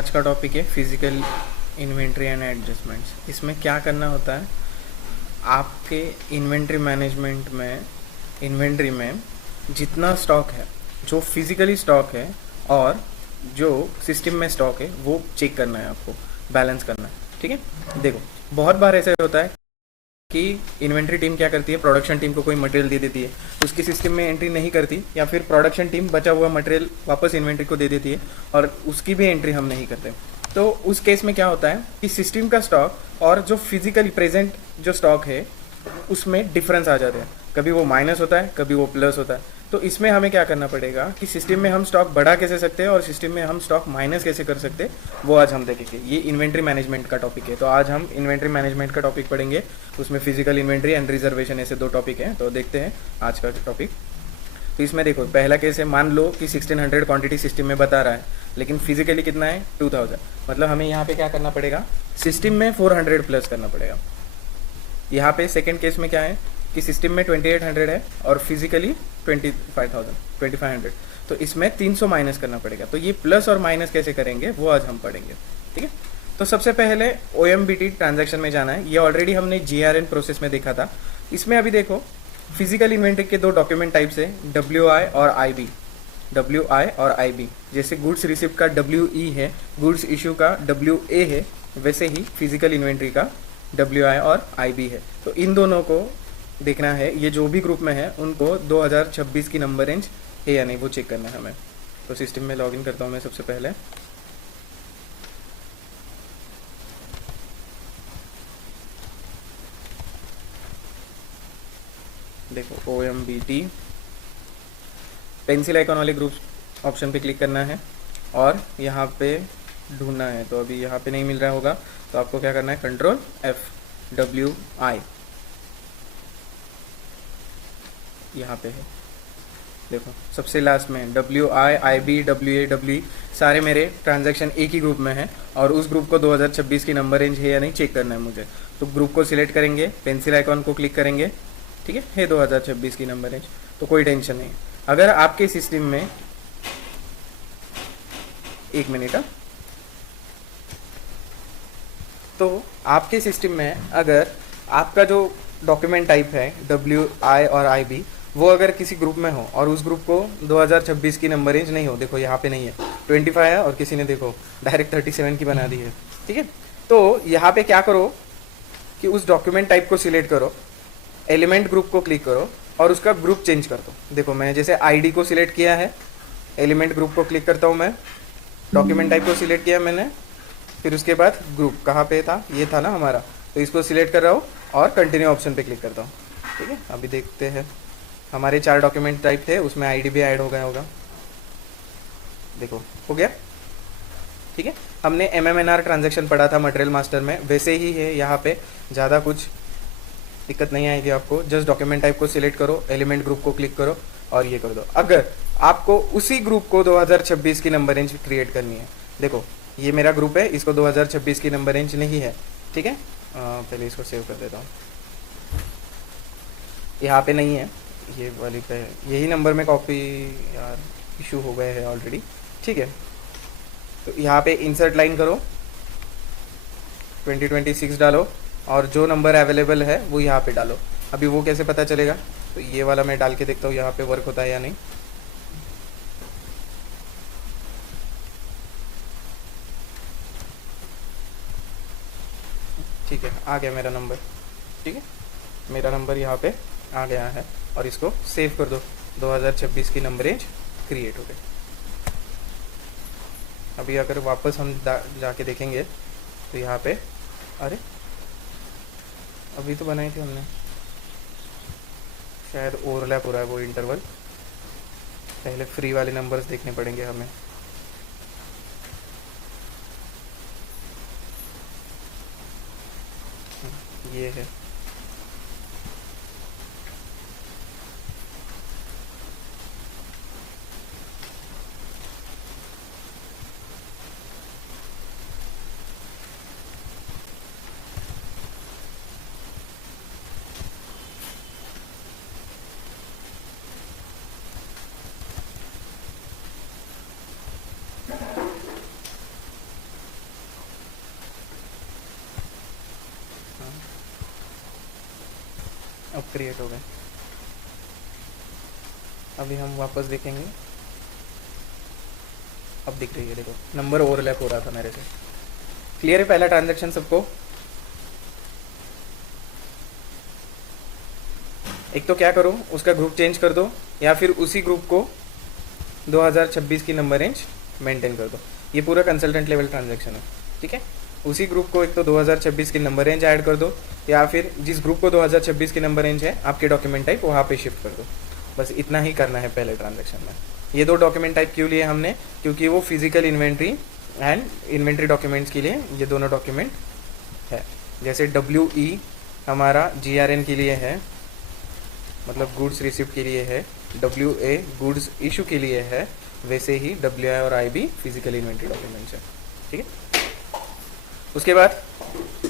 आज का टॉपिक है फिजिकल इन्वेंट्री एंड एडजस्टमेंट्स। इसमें क्या करना होता है, आपके इन्वेंट्री मैनेजमेंट में इन्वेंट्री में जितना स्टॉक है, जो फिजिकली स्टॉक है और जो सिस्टम में स्टॉक है, वो चेक करना है, आपको बैलेंस करना है। ठीक है, देखो बहुत बार ऐसा होता है कि इन्वेंट्री टीम क्या करती है, प्रोडक्शन टीम को कोई मटेरियल दे देती है, उसकी सिस्टम में एंट्री नहीं करती, या फिर प्रोडक्शन टीम बचा हुआ मटेरियल वापस इन्वेंट्री को दे देती है और उसकी भी एंट्री हम नहीं करते। तो उस केस में क्या होता है कि सिस्टम का स्टॉक और जो फिजिकली प्रेजेंट जो स्टॉक है उसमें डिफरेंस आ जाते हैं। कभी वो माइनस होता है, कभी वो प्लस होता है। तो इसमें हमें क्या करना पड़ेगा कि सिस्टम में हम स्टॉक बढ़ा कैसे सकते हैं और सिस्टम में हम स्टॉक माइनस कैसे कर सकते हैं, वो आज हम देखेंगे। ये इन्वेंट्री मैनेजमेंट का टॉपिक है, तो आज हम इन्वेंट्री मैनेजमेंट का टॉपिक पढ़ेंगे। उसमें फिजिकल इन्वेंट्री एंड रिजर्वेशन ऐसे दो टॉपिक हैं। तो देखते हैं आज का टॉपिक। तो इसमें देखो, पहला केस है, मान लो कि 1600 क्वांटिटी सिस्टम में बता रहा है, लेकिन फिजिकली कितना है 2000। मतलब हमें यहाँ पे क्या करना पड़ेगा, सिस्टम में 400 प्लस करना पड़ेगा। यहाँ पे सेकेंड केस में क्या है कि सिस्टम में 2800 है और फिजिकली 2500। तो इसमें 300 माइनस करना पड़ेगा। तो ये प्लस और माइनस कैसे करेंगे वो आज हम पढ़ेंगे। ठीक है, तो सबसे पहले OMBT ट्रांजैक्शन में जाना है। ये ऑलरेडी हमने GRN प्रोसेस में देखा था। इसमें अभी देखो, फिजिकल इन्वेंट्री के दो डॉक्यूमेंट टाइप्स है, WI और IB। WI और IB, जैसे गुड्स रिसिप्ट का WE है, गुड्स इशू का WA है, वैसे ही फिजिकल इन्वेंट्री का WI और IB है। तो इन दोनों को देखना है, ये जो भी ग्रुप में है उनको 2026 की नंबर रेंज है या नहीं वो चेक करना है हमें। तो सिस्टम में लॉगिन करता हूँ मैं सबसे पहले। देखो OMBT पेंसिल आइकॉन वाले ग्रुप ऑप्शन पे क्लिक करना है और यहाँ पे ढूंढना है। तो अभी यहाँ पे नहीं मिल रहा होगा, तो आपको क्या करना है, Ctrl+F, WI यहाँ पे है। देखो सबसे लास्ट में WI, IB, WA, WE सारे मेरे ट्रांजैक्शन एक ही ग्रुप में है और उस ग्रुप को 2026 की नंबर रेंज है या नहीं चेक करना है मुझे। तो ग्रुप को सिलेक्ट करेंगे, पेंसिल आइकॉन को क्लिक करेंगे, ठीक है 2026 की नंबर रेंज, तो कोई टेंशन नहीं। अगर आपके सिस्टम में, एक मिनट, तो आपके सिस्टम में अगर आपका जो डॉक्यूमेंट टाइप है WI और IB, वो अगर किसी ग्रुप में हो और उस ग्रुप को 2026 की नंबर रेंज नहीं हो, देखो यहाँ पे नहीं है, 25 है और किसी ने देखो डायरेक्ट 37 की बना दी है। ठीक है, तो यहाँ पे क्या करो कि उस डॉक्यूमेंट टाइप को सिलेक्ट करो, एलिमेंट ग्रुप को क्लिक करो और उसका ग्रुप चेंज कर दो। देखो मैं जैसे ID को सिलेक्ट किया है, एलिमेंट ग्रुप को क्लिक करता हूँ मैं, डॉक्यूमेंट टाइप को सिलेक्ट किया मैंने, फिर उसके बाद ग्रुप कहाँ पे था, ये था ना हमारा, तो इसको सिलेक्ट कर रहा हूँ और कंटिन्यू ऑप्शन पे क्लिक करता हूँ। ठीक है, अभी देखते हैं, हमारे 4 डॉक्यूमेंट टाइप थे, उसमें ID भी ऐड हो गया होगा। देखो हो गया। ठीक है, हमने MMNR ट्रांजैक्शन पढ़ा था मटेरियल मास्टर में, वैसे ही है यहाँ पे, ज़्यादा कुछ दिक्कत नहीं आएगी आपको। जस्ट डॉक्यूमेंट टाइप को सिलेक्ट करो, एलिमेंट ग्रुप को क्लिक करो और ये कर दो। अगर आपको उसी ग्रुप को 2026 की नंबर रेंज क्रिएट करनी है, देखो ये मेरा ग्रुप है, इसको 2026 की नंबर रेंज नहीं है। ठीक है, पहले इसको सेव कर देता हूँ, यहाँ पे नहीं है, ये वाली पे है, यही नंबर में कॉपी यार इशू हो गए है ऑलरेडी। ठीक है, तो यहाँ पे इंसर्ट लाइन करो, 2026 डालो और जो नंबर अवेलेबल है वो यहाँ पे डालो। अभी वो कैसे पता चलेगा, तो ये वाला मैं डाल के देखता हूँ यहाँ पे वर्क होता है या नहीं। ठीक है, आ गया मेरा नंबर। ठीक है, मेरा नंबर यहाँ पे आ गया है और इसको सेव कर दो, 2026 की नंबर रेंज क्रिएट हो गई। अभी अगर वापस हम जाके देखेंगे तो यहाँ पे, अरे अभी तो बनाई थी हमने, शायद ओवरलैप हो रहा है वो इंटरवल। पहले फ्री वाले नंबर्स देखने पड़ेंगे हमें। ये है, अब क्रिएट हो गए। अभी हम वापस देखेंगे, अब दिख रही है, देखो नंबर ओवरलैप हो रहा था मेरे से। क्लियर है पहला ट्रांजैक्शन सबको? एक तो क्या करो, उसका ग्रुप चेंज कर दो, या फिर उसी ग्रुप को 2026 की नंबर रेंज मेंटेन कर दो। ये पूरा कंसल्टेंट लेवल ट्रांजैक्शन है, ठीक है। उसी ग्रुप को एक तो 2026 की नंबर रेंज ऐड कर दो, या फिर जिस ग्रुप को 2026 की नंबर रेंज है आपके डॉक्यूमेंट टाइप वहाँ पे शिफ्ट कर दो। बस इतना ही करना है पहले ट्रांजैक्शन में। ये दो डॉक्यूमेंट टाइप क्यों लिए हमने, क्योंकि वो physical inventory and inventory documents के लिए ये दोनों डॉक्यूमेंट है। जैसे WE हमारा GRN के लिए है, मतलब गुड्स रिसिप्ट के लिए है, WA गुड्स इशू के लिए है, वैसे ही WI और IB फिजिकल इन्वेंट्री डॉक्यूमेंट्स है, ठीक है। उसके बाद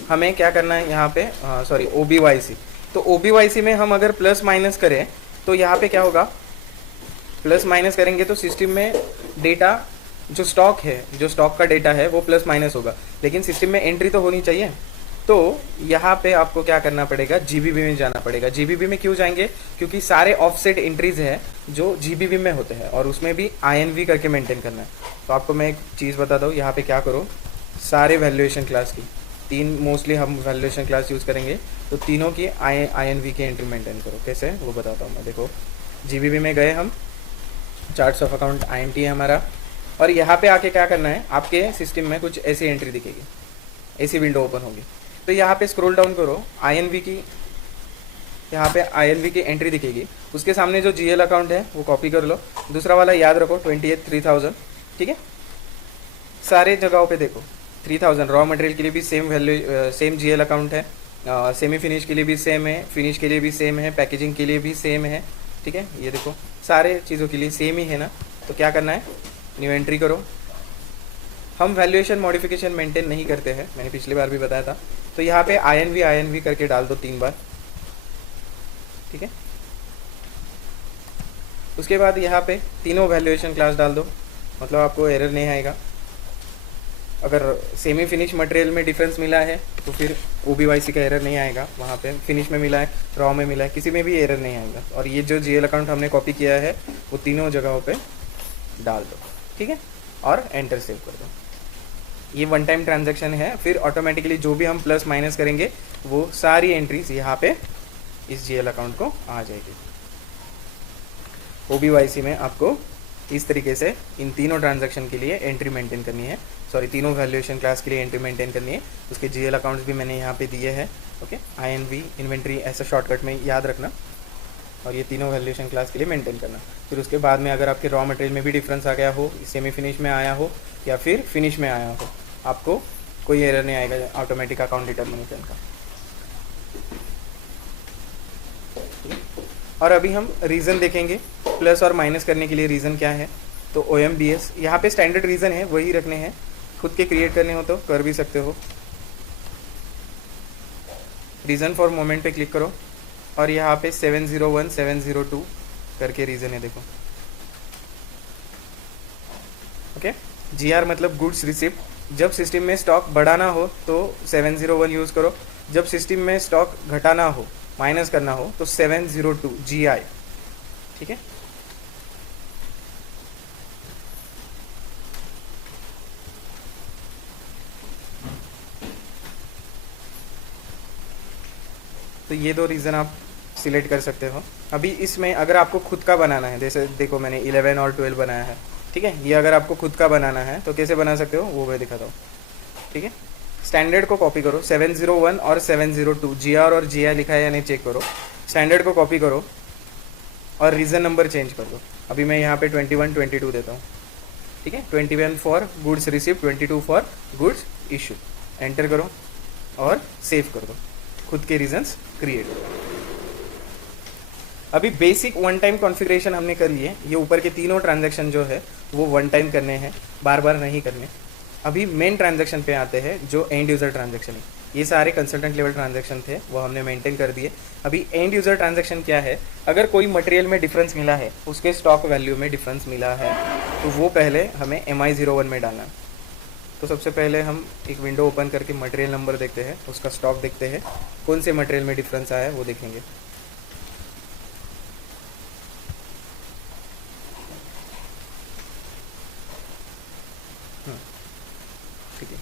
हमें क्या करना है यहाँ पे, सॉरी OBYC। तो OBYC में हम अगर प्लस माइनस करें तो यहाँ पे क्या होगा, प्लस माइनस करेंगे तो सिस्टम में डेटा जो स्टॉक है, जो स्टॉक का डेटा है वो प्लस माइनस होगा, लेकिन सिस्टम में एंट्री तो होनी चाहिए। तो यहाँ पे आपको क्या करना पड़ेगा, GBB में जाना पड़ेगा। GBB में क्यों जाएंगे, क्योंकि सारे ऑफसेट एंट्रीज है जो GBB में होते हैं, और उसमें भी INV करके मेंटेन करना है। तो आपको मैं एक चीज़ बताता हूँ, यहाँ पे क्या करो, सारे वैल्यूएशन क्लास की, 3 मोस्टली हम वैल्यूएशन क्लास यूज़ करेंगे, तो तीनों की INV की एंट्री मेंटेन करो। कैसे वो बताता हूँ मैं। देखो GBB में गए हम, चार्ट्स ऑफ अकाउंट INT है हमारा, और यहाँ पे आके क्या करना है, आपके सिस्टम में कुछ ऐसी एंट्री दिखेगी, ऐसी विंडो ओपन होगी। तो यहाँ पे स्क्रॉल डाउन करो, INV की, यहाँ पे INV की एंट्री दिखेगी, उसके सामने जो GL अकाउंट है वो कॉपी कर लो, दूसरा वाला याद रखो 28,3000, ठीक है। सारे जगहों पे देखो 3000, रॉ मटेरियल के लिए भी same value, same GL account है, सेमी फिनिश के लिए भी सेम है, फिनिश के लिए भी सेम है, पैकेजिंग के लिए भी सेम है, ठीक है। ये देखो सारे चीज़ों के लिए सेम ही है ना। तो क्या करना है, न्यू एंट्री करो। हम वैल्यूएशन मॉडिफिकेशन मेंटेन नहीं करते हैं, मैंने पिछली बार भी बताया था। तो यहाँ पे INV करके डाल दो 3 बार, ठीक है। उसके बाद यहाँ पे तीनों वैल्यूएशन क्लास डाल दो, मतलब आपको एरर नहीं आएगा। अगर सेमी फिनिश मटेरियल में डिफरेंस मिला है तो फिर OBYC का एरर नहीं आएगा, वहाँ पे फिनिश में मिला है, रॉ में मिला है, किसी में भी एरर नहीं आएगा। और ये जो GL अकाउंट हमने कॉपी किया है वो तीनों जगहों पे डाल दो, ठीक है, और एंटर सेव कर दो। ये वन टाइम ट्रांजैक्शन है, फिर ऑटोमेटिकली जो भी हम प्लस माइनस करेंगे वो सारी एंट्रीज यहाँ पे इस GL अकाउंट को आ जाएगी। OBYC में आपको इस तरीके से इन तीनों ट्रांजैक्शन के लिए एंट्री मेंटेन करनी है, सॉरी तीनों वैल्यूएशन क्लास के लिए एंट्री मेंटेन करनी है। उसके GL अकाउंट्स भी मैंने यहाँ पे दिए हैं, ओके। INV इन्वेंट्री ऐसा शॉर्टकट में याद रखना, और ये तीनों वैल्यूएशन क्लास के लिए मेंटेन करना। फिर उसके बाद में अगर आपके रॉ मटेरियल में भी डिफरेंस आ गया हो, सेमी फिनिश में आया हो या फिर फिनिश में आया हो, आपको कोई एरर नहीं आएगा ऑटोमेटिक अकाउंट डिटर्मिनेशन का। और अभी हम रीज़न देखेंगे, प्लस और माइनस करने के लिए रीज़न क्या है। तो OMBS यहाँ पे स्टैंडर्ड रीज़न है, वही रखने हैं, खुद के क्रिएट करने हो तो कर भी सकते हो। रीज़न फॉर मोमेंट पे क्लिक करो, और यहाँ पे 701 702 करके रीज़न है, देखो, ओके। GR मतलब गुड्स रिसिप्ट। जब सिस्टम में स्टॉक बढ़ाना हो तो 701 यूज़ करो, जब सिस्टम में स्टॉक घटाना हो, माइनस करना हो तो 702 GI, ठीक है। तो ये दो रीज़न आप सिलेक्ट कर सकते हो। अभी इसमें अगर आपको खुद का बनाना है, जैसे देखो मैंने 11 और 12 बनाया है, ठीक है। ये अगर आपको खुद का बनाना है तो कैसे बना सकते हो वो मैं दिखाता हूँ, ठीक है। स्टैंडर्ड को कॉपी करो, 701 और 702 GR और GI लिखा है या नहीं चेक करो। स्टैंडर्ड को कॉपी करो और रीज़न नंबर चेंज कर दो। अभी मैं यहाँ पे 21 22 देता हूँ, ठीक है। 21 for goods receipt, 22 for goods issue. Enter करो और सेव कर दो, खुद के रीजंस क्रिएट करो। अभी बेसिक वन टाइम कॉन्फ़िगरेशन हमने कर लिए। ये ऊपर के तीनों ट्रांजैक्शन जो है वो वन टाइम करने हैं, बार बार नहीं करने। अभी मेन ट्रांजैक्शन पे आते हैं जो एंड यूज़र ट्रांजैक्शन है। ये सारे कंसल्टेंट लेवल ट्रांजैक्शन थे, वो हमने मेंटेन कर दिए। अभी एंड यूज़र ट्रांजैक्शन क्या है, अगर कोई मटेरियल में डिफरेंस मिला है, उसके स्टॉक वैल्यू में डिफरेंस मिला है, तो वो पहले हमें MI01 में डालना है। तो सबसे पहले हम एक विंडो ओपन करके मटेरियल नंबर देखते हैं, उसका स्टॉक देखते हैं, कौन से मटेरियल में डिफरेंस आया है वो देखेंगे।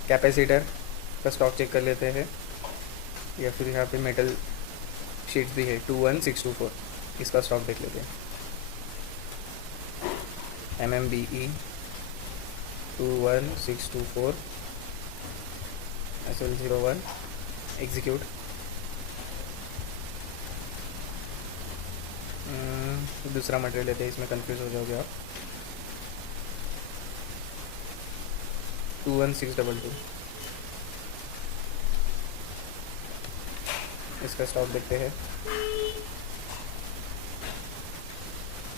कैपेसिटर का स्टॉक चेक कर लेते हैं, या फिर यहाँ पे मेटल शीट्स भी है 21624, इसका स्टॉक देख लेते हैं। MMBE 21624 SL01 execute. दूसरा मटेरियल लेते हैं, इसमें कंफ्यूज हो जाओगे आप। 21622 इसका स्टॉक देखते हैं,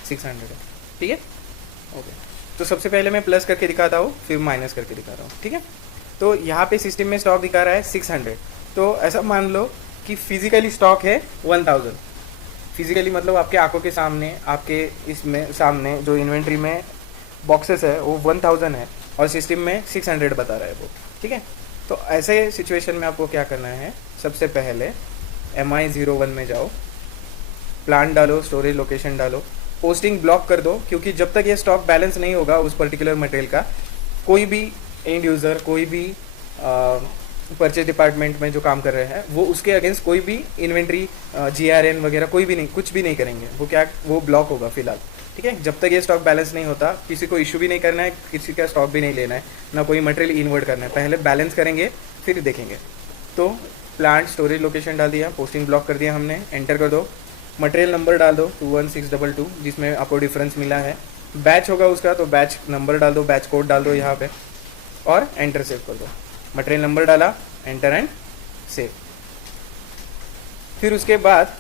600 है, ठीक है। ओके, तो सबसे पहले मैं प्लस करके दिखाता हूँ, फिर माइनस करके दिखा रहा हूँ, ठीक है। तो यहाँ पे सिस्टम में स्टॉक दिखा रहा है 600, तो ऐसा मान लो कि फिजिकली स्टॉक है 1000। फिजिकली मतलब आपके आंखों के सामने, आपके इसमें सामने जो इन्वेंट्री में बॉक्सेस है वो 1000 है, और सिस्टम में 600 बता रहा है वो, ठीक है। तो ऐसे सिचुएशन में आपको क्या करना है, सबसे पहले MI01 में जाओ, प्लांट डालो, स्टोरेज लोकेशन डालो, पोस्टिंग ब्लॉक कर दो, क्योंकि जब तक ये स्टॉक बैलेंस नहीं होगा उस पर्टिकुलर मटेरियल का, कोई भी एंड यूज़र, कोई भी परचेज डिपार्टमेंट में जो काम कर रहे हैं वो उसके अगेंस्ट कोई भी इन्वेंट्री GRN वगैरह कोई भी नहीं, कुछ भी नहीं करेंगे, वो ब्लॉक होगा फिलहाल, ठीक है। जब तक ये स्टॉक बैलेंस नहीं होता, किसी को इशू भी नहीं करना है, किसी का स्टॉक भी नहीं लेना है, ना कोई मटेरियल इन्वर्ट करना है, पहले बैलेंस करेंगे फिर देखेंगे। तो प्लांट स्टोरेज लोकेशन डाल दिया, पोस्टिंग ब्लॉक कर दिया हमने, एंटर कर दो, मटेरियल नंबर डाल दो 21622 जिसमें आपको डिफरेंस मिला है, बैच होगा उसका तो बैच नंबर डाल दो, बैच कोड डाल दो यहाँ पे, और एंटर सेव कर दो। मटेरियल नंबर डाला, एंटर एंड सेव। फिर उसके बाद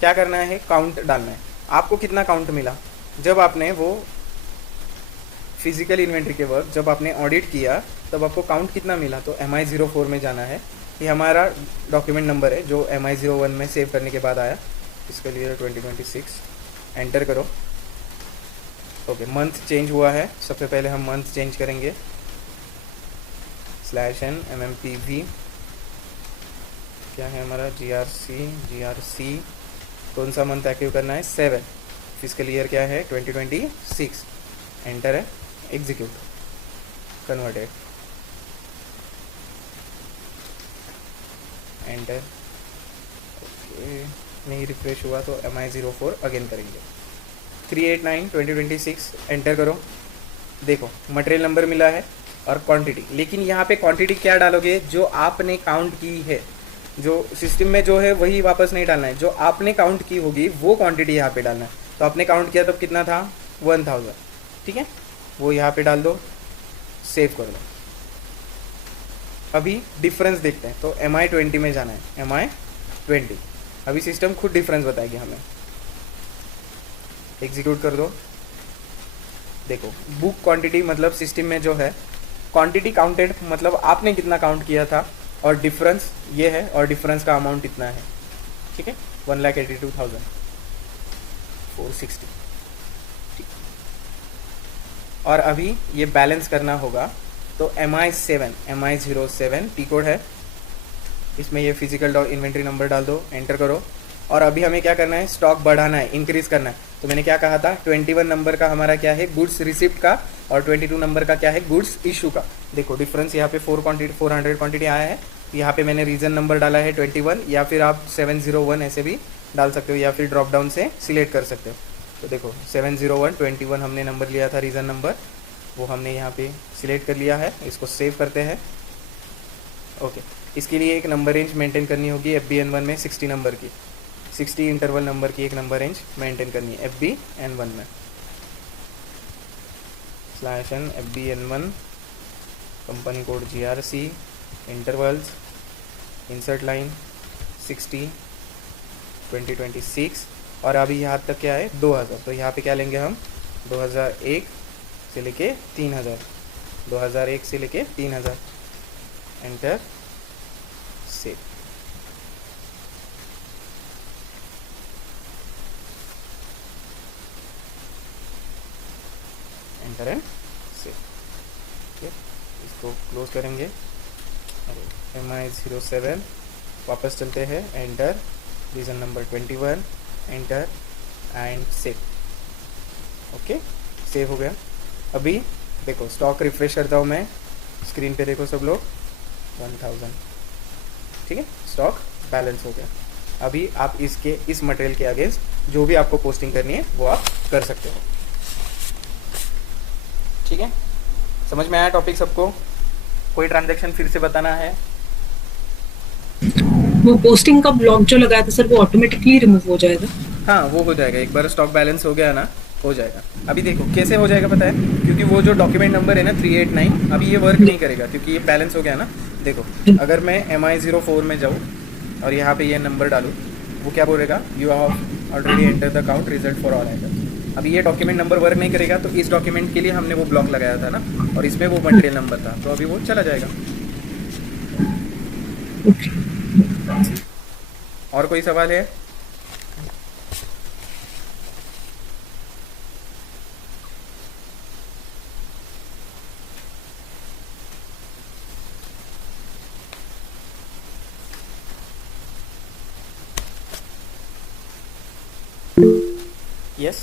क्या करना है, काउंट डालना है, आपको कितना काउंट मिला जब आपने वो फिजिकल इन्वेंट्री के वर्क जब आपने ऑडिट किया, तब आपको काउंट कितना मिला। तो MI04 में जाना है, ये हमारा डॉक्यूमेंट नंबर है जो MI01 में सेव करने के बाद आया, इसके लिए 2026, एंटर करो। ओके, मंथ चेंज हुआ है, सबसे पहले हम मंथ चेंज करेंगे, /n MMPV क्या है हमारा, GRC कौन सा मंथ एक्टिव करना है, 7, फिजिकल ईयर क्या है 2026, एंटर है, एग्जीक्यूट, कन्वर्टेड, एंटर। ओके, नहीं रिफ्रेश हुआ तो MI04 अगेन करेंगे, 389 2026, एंटर करो। देखो मटेरियल नंबर मिला है और क्वांटिटी, लेकिन यहाँ पे क्वांटिटी क्या डालोगे, जो आपने काउंट की है, जो सिस्टम में जो है वही वापस नहीं डालना है, जो आपने काउंट की होगी वो क्वांटिटी यहाँ पे डालना है। तो आपने काउंट किया तब कितना था, 1000, ठीक है, वो यहाँ पे डाल दो, सेव कर दो। अभी डिफरेंस देखते हैं, तो MI20 में जाना है, MI20, अभी सिस्टम खुद डिफरेंस बताएगी हमें, एग्जीक्यूट कर दो। देखो बुक क्वांटिटी मतलब सिस्टम में जो है क्वांटिटी काउंटेड मतलब आपने कितना काउंट किया था, और डिफरेंस ये है, और डिफरेंस का अमाउंट इतना है, ठीक है, 1,82,460, ठीक। और अभी ये बैलेंस करना होगा, तो MI07 P कोड है, इसमें ये फिजिकल इन्वेंट्री नंबर डाल दो, एंटर करो। और अभी हमें क्या करना है, स्टॉक बढ़ाना है, इंक्रीज करना है। तो मैंने क्या कहा था, 21 नंबर का हमारा क्या है, गुड्स रिसिप्ट का, और 22 नंबर का क्या है, गुड्स इशू का। देखो डिफरेंस यहाँ पे 400 क्वांटिटी आया है, यहाँ पे मैंने रीजन नंबर डाला है 21, या फिर आप 701 ऐसे भी डाल सकते हो, या फिर ड्रॉप डाउन से सिलेक्ट कर सकते हो। तो देखो 701 21 हमने नंबर लिया था, रीजन नंबर, वो हमने यहाँ पे सिलेक्ट कर लिया है, इसको सेव करते हैं। ओके, इसके लिए एक नंबर रेंज मेंटेन करनी होगी FBN1 में, 60 नंबर की, 60 इंटरवल नंबर की एक नंबर रेंज मेंटेन करनी है FBN1 में, /n FBN1, company code GRC, intervals, insert line 60 2026, और अभी यहाँ तक क्या है 2000, तो यहाँ पे क्या लेंगे हम, 2001 से लेके 3000, 2001 से लेके 3000, enter, save. Enter and save, ठीक है, इसको क्लोज करेंगे। MI07 वापस चलते हैं, enter, reason number 21, enter and save. Okay, save हो गया। अभी देखो स्टॉक रिफ्रेश करता हूँ मैं, स्क्रीन पे देखो सब लोग, 1000, ठीक है, स्टॉक बैलेंस हो गया। अभी आप इसके इस मटेरियल के अगेंस्ट जो भी आपको पोस्टिंग करनी है वो आप कर सकते हो। ठीक है, समझ में आया टॉपिक सबको? कोई ट्रांजैक्शन फिर से बताना है? वो पोस्टिंग का ब्लॉक जो लगाया था सर, वो ऑटोमेटिकली रिमूव हो जाएगा? हाँ, वो हो जाएगा, एक बार स्टॉक बैलेंस हो गया ना, हो जाएगा। अभी देखो कैसे हो जाएगा पता है, क्योंकि वो जो डॉक्यूमेंट नंबर है ना 389, अभी ये वर्क नहीं करेगा क्योंकि ये बैलेंस हो गया ना। देखो अगर मैं MI04 में जाऊँ और यहाँ पे ये नंबर डालूँ, वो क्या बोलेगा, you have already enter the account result for all item. अभी ये डॉक्यूमेंट नंबर वर्क नहीं करेगा, तो इस डॉक्यूमेंट के लिए हमने वो ब्लॉक लगाया था ना, और इसमें वो मटेरियल नंबर था, तो अभी वो चला जाएगा। और कोई सवाल है? यस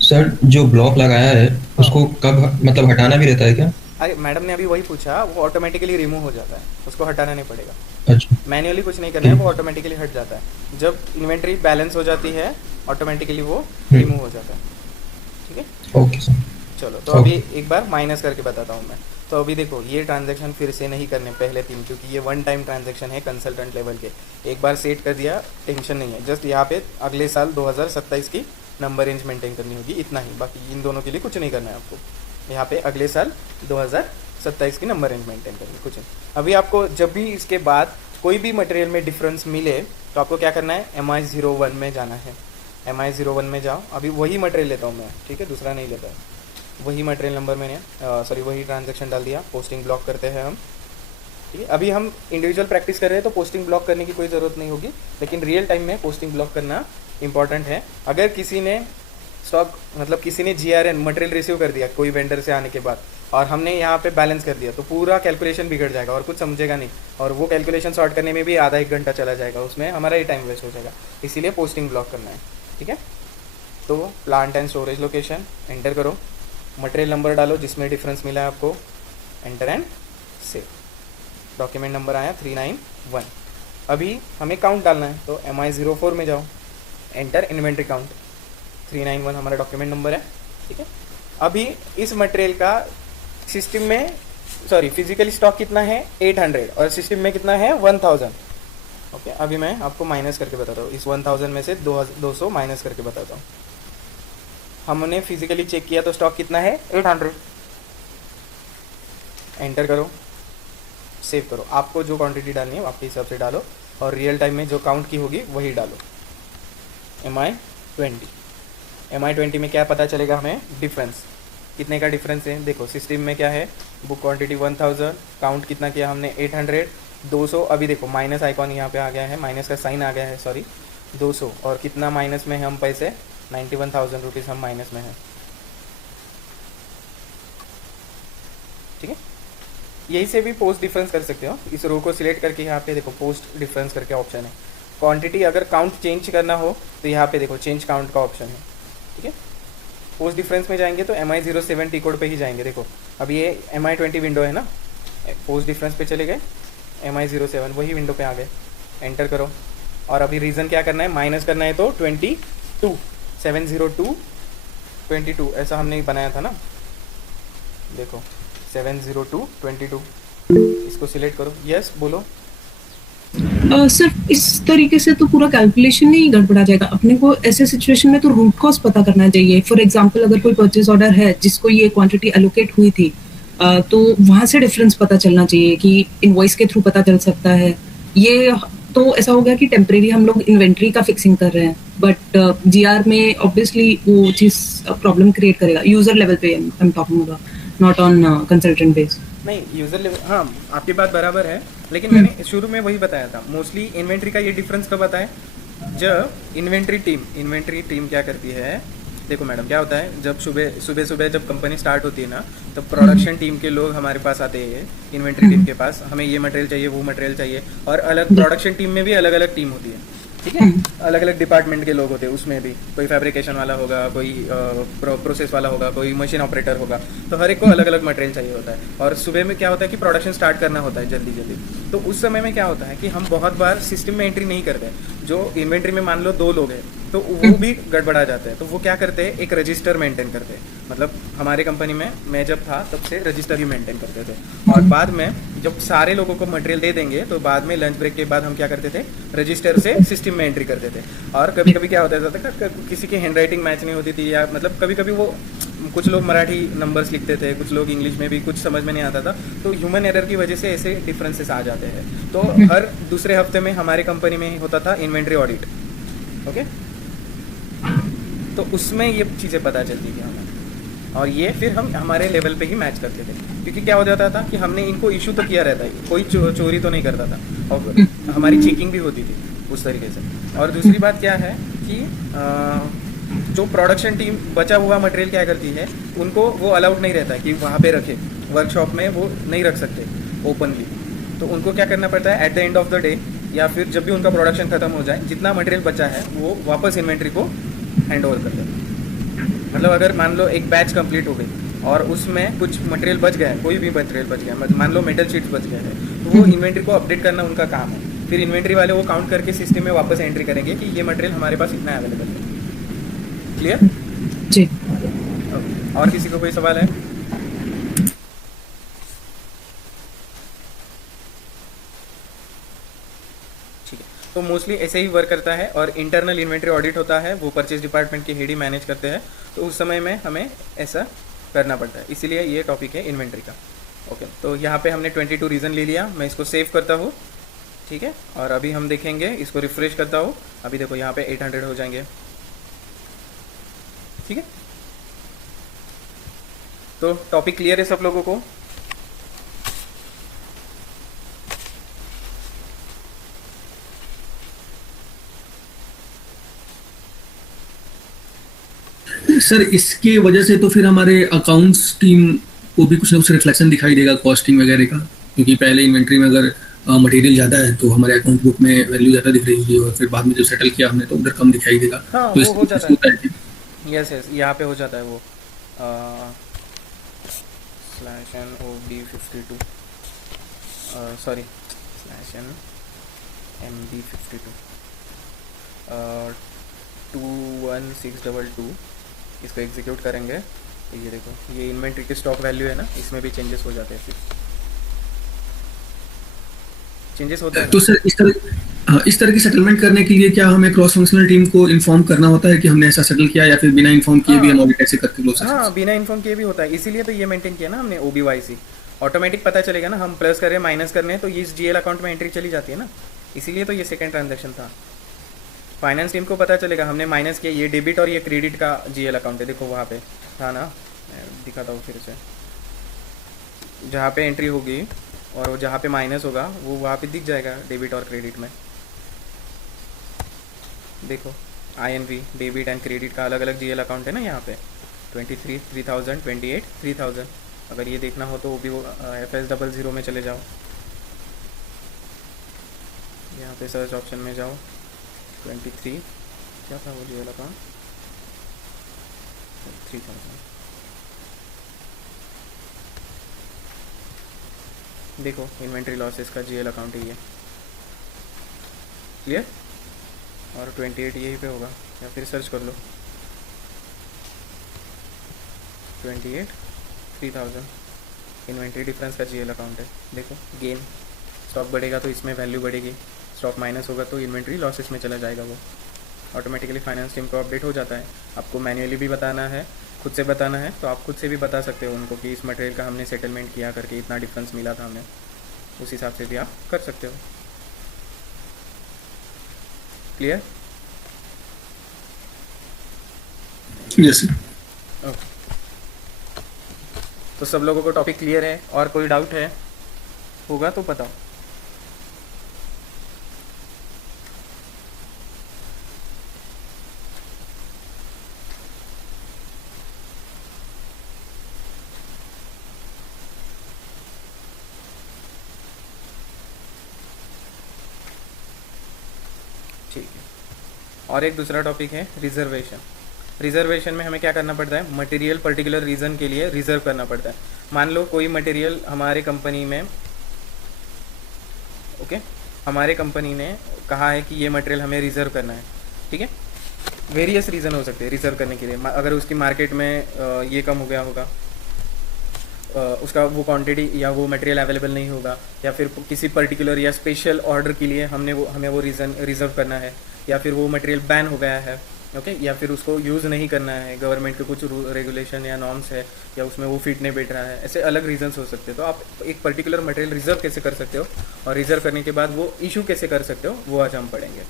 सर, जो ब्लॉक लगाया है उसको कब मतलब हटाना भी रहता है क्या? अरे मैडम ने अभी वही पूछा, वो ऑटोमेटिकली रिमूव हो जाता है, उसको हटाना नहीं पड़ेगा, अच्छा, मैन्युअली कुछ नहीं करना है, वो ऑटोमेटिकली हट जाता है। जब इन्वेंट्री बैलेंस हो जाती है ऑटोमेटिकली वो रिमूव हो जाता है। ठीक है, ओके सर। चलो तो अभी एक बार माइनस करके बताता हूँ मैं। तो अभी देखो ये ट्रांजैक्शन फिर से नहीं करने पहले 3, क्योंकि ये वन टाइम ट्रांजैक्शन है कंसल्टेंट लेवल के, एक बार सेट कर दिया टेंशन नहीं है। जस्ट यहाँ पे अगले साल 2027 की नंबर रेंज मेंटेन करनी होगी, इतना ही, बाकी इन दोनों के लिए कुछ नहीं करना है आपको। यहाँ पे अगले साल 2027 की नंबर रेंज मेंटेन करनी, कुछ नहीं। अभी आपको जब भी इसके बाद कोई भी मटेरियल में डिफरेंस मिले तो आपको क्या करना है, MI01 में जाना है। MI01 में जाओ, अभी वही मटेरियल लेता हूँ मैं, ठीक है, दूसरा नहीं लेता है, वही मटेरियल नंबर मैंने सॉरी वही ट्रांजैक्शन डाल दिया। पोस्टिंग ब्लॉक करते हैं हम, ठीक है। अभी हम इंडिविजुअल प्रैक्टिस कर रहे हैं तो पोस्टिंग ब्लॉक करने की कोई ज़रूरत नहीं होगी, लेकिन रियल टाइम में पोस्टिंग ब्लॉक करना इंपॉर्टेंट है। अगर किसी ने स्टॉक मतलब किसी ने GRN मटेरियल रिसीव कर दिया कोई वेंडर से आने के बाद, और हमने यहाँ पे बैलेंस कर दिया, तो पूरा कैलकुलेशन बिगड़ जाएगा और कुछ समझेगा नहीं, और वो कैलकुलेशन सॉर्ट करने में भी आधा 1 घंटा चला जाएगा, उसमें हमारा ही टाइम वेस्ट हो जाएगा। इसीलिए पोस्टिंग ब्लॉक करना है, ठीक है। तो plant and storage location enter करो, मटेरियल नंबर डालो जिसमें डिफरेंस मिला है आपको, enter and save. Document number आया 391। अभी हमें काउंट डालना है, तो MI04 में जाओ, एंटर इन्वेंट्री काउंट, 391 हमारा डॉक्यूमेंट नंबर है, ठीक है। अभी इस मटेरियल का सिस्टम में सॉरी फिजिकली स्टॉक कितना है 800 और सिस्टम में कितना है 1000। ओके, अभी मैं आपको माइनस करके बताता हूँ, इस 1000 में से 200 माइनस करके बताता हूँ। हमने फिजिकली चेक किया तो स्टॉक कितना है 800। एंटर करो, सेव करो, आपको जो क्वांटिटी डालनी है आपके हिसाब से डालो, और रियल टाइम में जो काउंट की होगी वही डालो। MI20 में क्या पता चलेगा हमें, डिफरेंस कितने का डिफरेंस है। देखो सिस्टम में क्या है, बुक क्वांटिटी 1000, काउंट कितना किया हमने 800, 200। अभी देखो माइनस आइकॉन यहाँ पे आ गया है, माइनस का साइन आ गया है, सॉरी 200, और कितना माइनस में है हम पैसे, 91,000 रुपीज़ हम माइनस में है, ठीक है। यही से भी पोस्ट डिफरेंस कर सकते हो, इस रो को सिलेक्ट करके यहाँ पे देखो पोस्ट डिफरेंस करके ऑप्शन है। क्वांटिटी अगर काउंट चेंज करना हो तो यहाँ पे देखो चेंज काउंट का ऑप्शन है, ठीक है। पोस्ट डिफरेंस में जाएंगे तो MI07 टी कोड पे ही जाएंगे। देखो अभी ये MI20 विंडो है ना, पोस्ट डिफरेंस पे चले गए, MI07 वही विंडो पे आ गए, एंटर करो। और अभी रीज़न क्या करना है, माइनस करना है, तो 22 702 22 ऐसा हमने बनाया था ना, देखो 702 22, इसको सिलेक्ट करो। यस बोलो। सर इस तरीके से तो पूरा कैलकुलेशन नहीं गड़बड़ा जाएगा? अपने को ऐसे सिचुएशन में तो रूट कॉज पता करना चाहिए। फॉर एग्जांपल अगर कोई परचेज ऑर्डर है जिसको ये क्वांटिटी एलोकेट हुई थी, तो वहां से डिफरेंस पता चलना चाहिए कि इनवॉइस के थ्रू पता चल सकता है। ये तो ऐसा हो गया कि टेम्परेरी हम लोग इन्वेंट्री का फिक्सिंग कर रहे हैं, बट GR में ऑब्वियसली वो चीज प्रॉब्लम क्रिएट करेगा। यूजर लेवल पे I am talking about, not on consultant base. नहीं यूज़र लेवल, हाँ आपकी बात बराबर है, लेकिन मैंने शुरू में वही बताया था, मोस्टली इन्वेंट्री का ये डिफरेंस कब आता है, जब इन्वेंट्री टीम क्या करती है। देखो मैडम क्या होता है, जब सुबह जब कंपनी स्टार्ट होती है ना, तो प्रोडक्शन टीम के लोग हमारे पास आते हैं, इन्वेंट्री टीम के पास, हमें ये मटेरियल चाहिए वो मटेरियल चाहिए, और अलग प्रोडक्शन टीम में भी अलग अलग टीम होती है। ठीक है। अलग अलग डिपार्टमेंट के लोग होते हैं उसमें भी, कोई फैब्रिकेशन वाला होगा, कोई प्रोसेस वाला होगा, कोई मशीन ऑपरेटर होगा, तो हर एक को अलग अलग मटेरियल चाहिए होता है। और सुबह में क्या होता है कि प्रोडक्शन स्टार्ट करना होता है जल्दी जल्दी, तो उस समय में क्या होता है कि हम बहुत बार सिस्टम में एंट्री नहीं करते। जो इन्वेंट्री में मान लो 2 लोग हैं तो वो भी गड़बड़ा जाते हैं, तो वो क्या करते हैं, एक रजिस्टर मेंटेन करते हैं। मतलब हमारे कंपनी में मैं जब था तब से रजिस्टर ही मेंटेन करते थे, और बाद में जब सारे लोगों को मटेरियल दे देंगे तो बाद में लंच ब्रेक के बाद हम क्या करते थे, रजिस्टर से सिस्टम में एंट्री करते थे। और कभी कभी क्या होता था किसी की हैंड राइटिंग मैच नहीं होती थी, या मतलब कभी कभी वो कुछ लोग मराठी नंबर्स लिखते थे, कुछ लोग इंग्लिश में भी कुछ समझ में नहीं आता था, तो ह्यूमन एरर की वजह से ऐसे डिफरेंसेस आ जाते हैं। तो हर दूसरे हफ्ते में हमारे कंपनी में होता था इन्वेंट्री ऑडिट। ओके, तो उसमें ये चीज़ें पता चलती थी हमें, और ये फिर हम हमारे लेवल पे ही मैच करते थे, क्योंकि क्या हो जाता था कि हमने इनको इशू तो किया रहता है, कोई चोरी तो नहीं करता था, और हमारी चेकिंग भी होती थी उस तरीके से। और दूसरी बात क्या है कि जो प्रोडक्शन टीम बचा हुआ मटेरियल क्या करती है, उनको वो अलाउड नहीं रहता है कि वहाँ पे रखे, वर्कशॉप में वो नहीं रख सकते ओपनली। तो उनको क्या करना पड़ता है, at the end of the day या फिर जब भी उनका प्रोडक्शन खत्म हो जाए, जितना मटेरियल बचा है वो वापस इन्वेंट्री को हैंड ओवर कर दें। मतलब अगर मान लो एक बैच कंप्लीट हो गई और उसमें कुछ मटेरियल बच गया है, कोई भी मटेरियल बच गया है, मान लो मेटल शीट्स बच गए हैं, तो वो इन्वेंट्री को अपडेट करना उनका काम है। फिर इन्वेंट्री वाले वो काउंट करके सिस्टम में वापस एंट्री करेंगे कि ये मटेरियल हमारे पास इतना अवेलेबल है। क्लियर जी। और किसी को कोई सवाल है? ठीक है, तो मोस्टली ऐसे ही वर्क करता है। और इंटरनल इन्वेंट्री ऑडिट होता है, वो परचेज डिपार्टमेंट के हेड ही मैनेज करते हैं, तो उस समय में हमें ऐसा करना पड़ता है, इसीलिए ये टॉपिक है इन्वेंट्री का। ओके, तो यहाँ पे हमने 22 रीज़न ले लिया, मैं इसको सेव करता हूँ। ठीक है, और अभी हम देखेंगे, इसको रिफ्रेश करता हूँ। अभी देखो यहाँ पे 800 हो जाएंगे। ठीक है, तो टॉपिक क्लियर है सब लोगों को? सर इसके वजह से तो फिर हमारे अकाउंट्स टीम को भी कुछ ना कुछ रिफ्लेक्शन दिखाई देगा कॉस्टिंग वगैरह का, क्योंकि पहले इन्वेंट्री में अगर मटेरियल ज़्यादा है तो हमारे अकाउंट बुक में वैल्यू ज़्यादा दिख रही होगी, और फिर बाद में जब सेटल किया हमने तो उधर कम दिखाई देगा। हाँ, तो वो हो जाता है। क्या? यस यस, यहाँ पे हो जाता है वो /NOB52, सॉरी /NMB52 21622, इसको एग्जीक्यूट करेंगे तो ये देखो, ये इन्वेंट्री की स्टॉक वैल्यू है ना, इसमें भी चेंजेस हो जाते हैं, फिर चेंजेस होता है तो ना? सर इस तरह की सेटलमेंट करने के लिए क्या हमें क्रॉस फंक्शनल टीम को इन्फॉर्म करना होता है कि हमने ऐसा सेटल किया, या फिर बिना इन्फॉर्म किए भी हम ऑडिट ऐसे करके क्लोज कर सकते हैं? हाँ, बिना इन्फॉर्म किए भी होता है, इसीलिए तो ये मेंटेन किया ना हमने OBYC। ऑटोमेटिक पता चलेगा ना, हम प्लस कर रहे हैं माइनस करने हैं तो ये इस GL अकाउंट में एंट्री चली जाती है ना, इसीलिए तो ये सेकंड ट्रांजैक्शन था। फाइनेंस टीम को पता चलेगा हमने माइनस किया, ये डेबिट और ये क्रेडिट का GL अकाउंट है, देखो वहाँ पे था ना, मैं दिखाता हूँ फिर से, जहाँ पे एंट्री होगी और वो जहाँ पे माइनस होगा वो वहाँ पे दिख जाएगा डेबिट और क्रेडिट में। देखो INV डेबिट एंड क्रेडिट का अलग अलग GL अकाउंट है ना, यहाँ पे 23 3000 28 3000। अगर ये देखना हो तो वो भी FS00 में चले जाओ, यहाँ पे सर्च ऑप्शन में जाओ, 23 क्या था वो GL अकाउंट, 3000। देखो इन्वेंट्री लॉसेस का GL अकाउंट है ये, क्लियर? और 28 यहीं पे होगा, या फिर सर्च कर लो 28 3000, इन्वेंट्री डिफरेंस का GL अकाउंट है। देखो गेन, स्टॉक बढ़ेगा तो इसमें वैल्यू बढ़ेगी, स्टॉक माइनस होगा तो इन्वेंट्री लॉसेस में चला जाएगा, वो ऑटोमेटिकली फाइनेंस टीम को अपडेट हो जाता है। आपको मैन्युअली भी बताना है, खुद से बताना है तो आप खुद से भी बता सकते हो उनको कि इस मटेरियल का हमने सेटलमेंट किया करके इतना डिफरेंस मिला था हमें, उस हिसाब से भी आप कर सकते हो। क्लियर? Yes sir. ओके, तो सब लोगों को टॉपिक क्लियर है? और कोई डाउट है होगा तो बताओ। ठीक है। और एक दूसरा टॉपिक है रिजर्वेशन। रिजर्वेशन में हमें क्या करना पड़ता है, मटेरियल पर्टिकुलर रीज़न के लिए रिजर्व करना पड़ता है। मान लो कोई मटेरियल हमारे कंपनी में, ओके, हमारे कंपनी ने कहा है कि ये मटेरियल हमें रिजर्व करना है, ठीक है। वेरियस रीज़न हो सकते हैं रिजर्व करने के लिए। अगर उसकी मार्केट में ये कम हो गया होगा, उसका वो क्वांटिटी या वो मटेरियल अवेलेबल नहीं होगा, या फिर किसी पर्टिकुलर या स्पेशल ऑर्डर के लिए हमें वो रीज़न रिजर्व करना है, या फिर वो मटेरियल बैन हो गया है, ओके, या फिर उसको यूज़ नहीं करना है, गवर्नमेंट के कुछ रेगुलेशन या नॉर्म्स है, या उसमें वो फिट नहीं बैठ रहा है, ऐसे अलग रीजंस हो सकते हैं। तो आप एक पर्टिकुलर मटेरियल रिजर्व कैसे कर सकते हो और रिजर्व करने के बाद वो इशू कैसे कर सकते हो, वो आज हम पढ़ेंगे।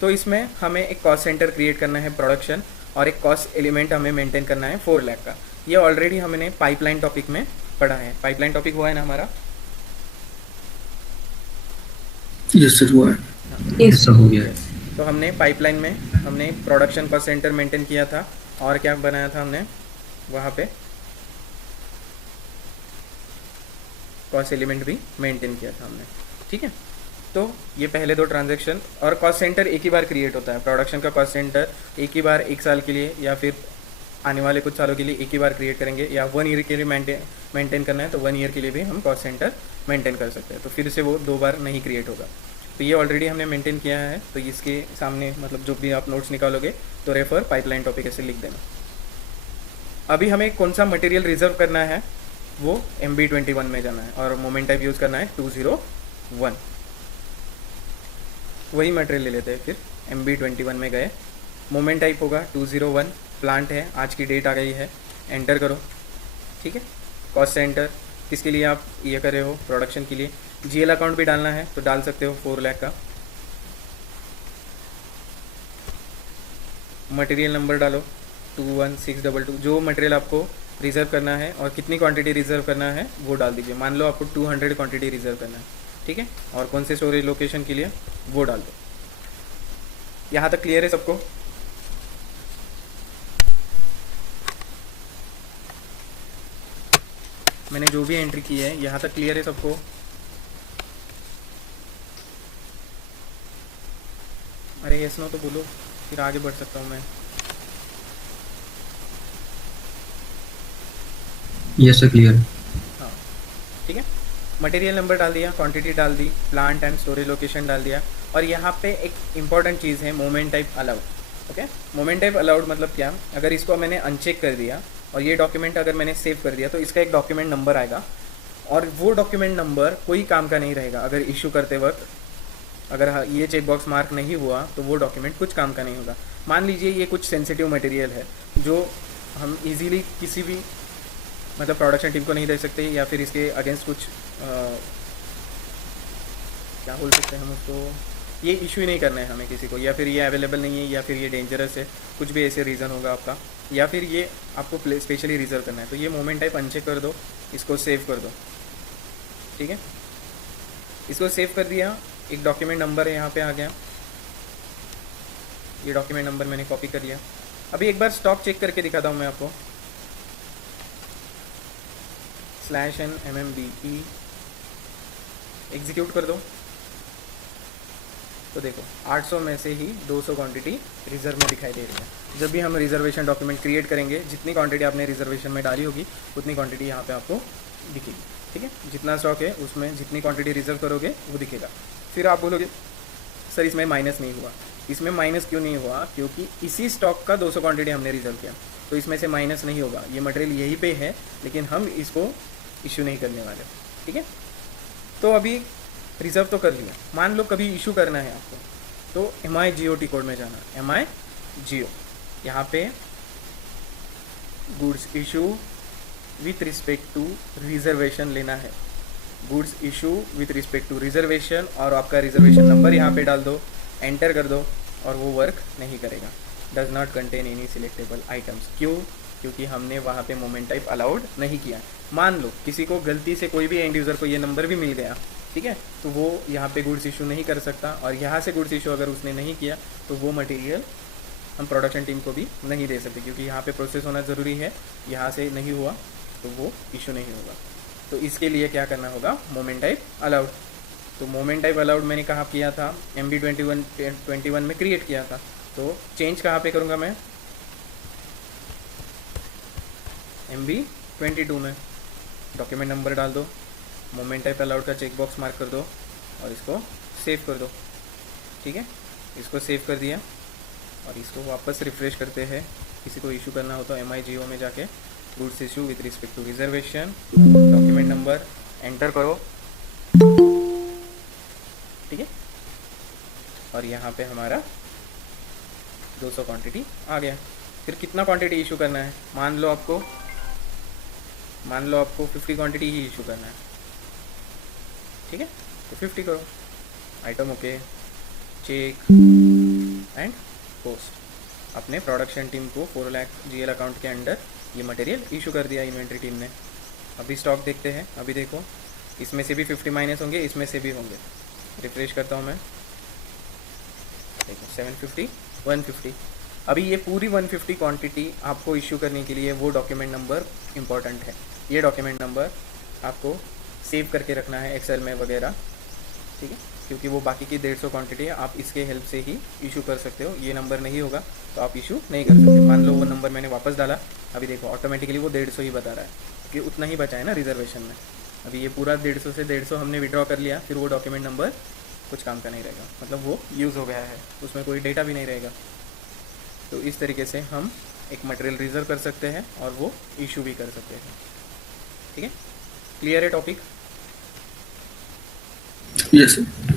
तो इसमें हमें एक कॉस्ट सेंटर क्रिएट करना है प्रोडक्शन, और एक कॉस्ट एलिमेंट हमें मेंटेन करना है 4 लाख का। ये ऑलरेडी हमने पाइपलाइन टॉपिक में पढ़ा है। पाइपलाइन टॉपिक हुआ है ना हमारा? यस सर, हुआ है। यस सर, हो गया है। तो हमने पाइपलाइन में हमने प्रोडक्शन कॉस्ट सेंटर मेंटेन किया था, और क्या बनाया था हमने वहाँ पे, कॉस्ट एलिमेंट भी मेंटेन किया था हमने, ठीक है। तो ये पहले 2 ट्रांजैक्शन, और कॉस्ट सेंटर एक ही बार क्रिएट होता है। प्रोडक्शन का कॉस्ट सेंटर एक ही बार 1 साल के लिए या फिर आने वाले कुछ सालों के लिए एक ही बार क्रिएट करेंगे, या 1 ईयर के लिए मेंटेन करना है तो 1 ईयर के लिए भी हम कॉस्ट सेंटर मेंटेन कर सकते हैं। तो फिर से वो 2 बार नहीं क्रिएट होगा। तो ये ऑलरेडी हमने मेंटेन किया है। तो इसके सामने मतलब जो भी आप नोट्स निकालोगे तो रेफर पाइपलाइन टॉपिक ऐसे लिख देना। अभी हमें कौन सा मटेरियल रिजर्व करना है, वो MB21 में जाना है, और मोमेंट टाइप यूज़ करना है 201। वही मटेरियल ले लेते हैं। फिर MB21 में गए, मोमेंट टाइप होगा 201, प्लांट है, आज की डेट आ गई है, एंटर करो, ठीक है। कॉस्ट सेंटर किसके लिए आप ये कर रहे हो, प्रोडक्शन के लिए। GL अकाउंट भी डालना है तो डाल सकते हो 4 लाख का। मटेरियल नंबर डालो 21622, जो मटेरियल आपको रिज़र्व करना है और कितनी क्वांटिटी रिज़र्व करना है वो डाल दीजिए। मान लो आपको 200 क्वांटिटी रिज़र्व करना है, ठीक है, और कौन से स्टोरेज लोकेशन के लिए वो डाल दो। यहाँ तक क्लियर है सबको? मैंने जो भी एंट्री की है यहाँ तक क्लियर है सबको? अरे यस नो तो बोलो, फिर आगे बढ़ सकता हूँ मैं। Yes sir, clear. हाँ, ठीक है। मटेरियल नंबर डाल दिया, क्वांटिटी डाल दी, प्लांट एंड स्टोरेज लोकेशन डाल दिया, और यहाँ पे एक इम्पॉर्टेंट चीज़ है, moment type allowed. Okay, moment type allowed मतलब क्या, अगर इसको मैंने अनचेक कर दिया और ये डॉक्यूमेंट अगर मैंने सेव कर दिया तो इसका एक डॉक्यूमेंट नंबर आएगा, और वो डॉक्यूमेंट नंबर कोई काम का नहीं रहेगा। अगर इशू करते वक्त अगर ये चेक बॉक्स मार्क नहीं हुआ तो वो डॉक्यूमेंट कुछ काम का नहीं होगा। मान लीजिए ये कुछ सेंसिटिव मटेरियल है जो हम इजीली किसी भी मतलब प्रोडक्शन टीम को नहीं दे सकते, या फिर इसके अगेंस्ट कुछ क्या बोल सकते हैं हम उसको, ये इशू ही नहीं करना है हमें किसी को, या फिर ये अवेलेबल नहीं है, या फिर ये डेंजरस है, कुछ भी ऐसे रीज़न होगा आपका, या फिर ये आपको स्पेशली रिजर्व करना है। तो ये मोमेंट टाइप अनचेक कर दो, इसको सेव कर दो, ठीक है। इसको सेव कर दिया, एक डॉक्यूमेंट नंबर है यहाँ पे आ गया, ये डॉक्यूमेंट नंबर मैंने कॉपी कर लिया। अभी एक बार स्टॉक चेक करके दिखाता हूँ मैं आपको। /NMBE एग्जीक्यूट कर दो, तो देखो 800 में से ही 200 क्वांटिटी रिजर्व में दिखाई दे रही है। जब भी हम रिजर्वेशन डॉक्यूमेंट क्रिएट करेंगे, जितनी क्वांटिटी आपने रिजर्वेशन में डाली होगी उतनी क्वांटिटी यहाँ पे आपको दिखेगी, ठीक है। जितना स्टॉक है उसमें जितनी क्वांटिटी रिजर्व करोगे वो दिखेगा। फिर आप बोलोगे सर इसमें माइनस नहीं हुआ। इसमें माइनस क्यों नहीं हुआ, क्योंकि इसी स्टॉक का 200 क्वांटिटी हमने रिजर्व किया, तो इसमें से माइनस नहीं होगा। ये मटेरियल यहीं पे है, लेकिन हम इसको इशू नहीं करने वाले, ठीक है। तो अभी रिजर्व तो कर लिया, मान लो कभी इशू करना है आपको, तो MIGOT कोड में जाना, MIGO, यहाँ पे goods issue with respect to reservation लेना है। Goods issue with respect to reservation, और आपका रिजर्वेशन नंबर यहाँ पे डाल दो, एंटर कर दो, और वो वर्क नहीं करेगा। Does not contain any selectable items. क्यों? क्योंकि हमने वहाँ पे मोमेंट टाइप अलाउड नहीं किया। मान लो किसी को गलती से कोई भी एंड यूज़र को ये नंबर भी मिल गया, ठीक है, तो वो यहाँ पे गुड्स इशू नहीं कर सकता, और यहाँ से गुड्स इशू अगर उसने नहीं किया तो वो मटेरियल हम प्रोडक्शन टीम को भी नहीं दे सकते, क्योंकि यहाँ पे प्रोसेस होना ज़रूरी है। यहाँ से नहीं हुआ तो वो इशू नहीं होगा। तो इसके लिए क्या करना होगा, मोमेंट टाइप अलाउड। तो मोमेंट टाइप अलाउड मैंने कहाँ किया था, MB21 में क्रिएट किया था। तो चेंज कहाँ पे करूँगा मैं, MB22 में डॉक्यूमेंट नंबर डाल दो, मोमेंट टाइप अलाउड का चेक बॉक्स मार्क कर दो और इसको सेव कर दो। ठीक है, इसको सेव कर दिया और इसको वापस रिफ्रेश करते हैं। किसी को इशू करना हो तो MIGO में जाके goods issue with respect to reservation, document number enter करो। ठीक है, और यहाँ पे हमारा 200 क्वांटिटी आ गया। फिर कितना क्वांटिटी इशू करना है, मान लो आपको 50 क्वांटिटी ही इशू करना है। ठीक है, तो 50 करो, item okay, check and post. अपने प्रोडक्शन टीम को 4 लाख GL अकाउंट के अंडर ये मटेरियल इशू कर दिया इन्वेंट्री टीम ने। अभी स्टॉक देखते हैं, अभी देखो इसमें से भी 50 माइनस होंगे, इसमें से भी होंगे। रिफ्रेश करता हूँ मैं, देखो 750 150। अभी ये पूरी 150 क्वांटिटी आपको इशू करने के लिए वो डॉक्यूमेंट नंबर इम्पॉर्टेंट है। ये डॉक्यूमेंट नंबर आपको सेव करके रखना है एक्सेल में वगैरह। ठीक है, क्योंकि वो बाकी की 150 क्वांटिटी है, आप इसके हेल्प से ही इशू कर सकते हो। ये नंबर नहीं होगा तो आप इशू नहीं कर सकते। मान लो वो नंबर मैंने वापस डाला, अभी देखो ऑटोमेटिकली वो 150 ही बता रहा है, क्योंकि उतना ही बचा है ना रिजर्वेशन में। अभी ये पूरा 150 से 150 हमने विड्रॉ कर लिया, फिर वो डॉक्यूमेंट नंबर कुछ काम का नहीं रहेगा, मतलब वो यूज़ हो गया है, उसमें कोई डेटा भी नहीं रहेगा। तो इस तरीके से हम एक मटेरियल रिजर्व कर सकते हैं और वो इशू भी कर सकते हैं। ठीक है, क्लियर है टॉपिक? Yes sir.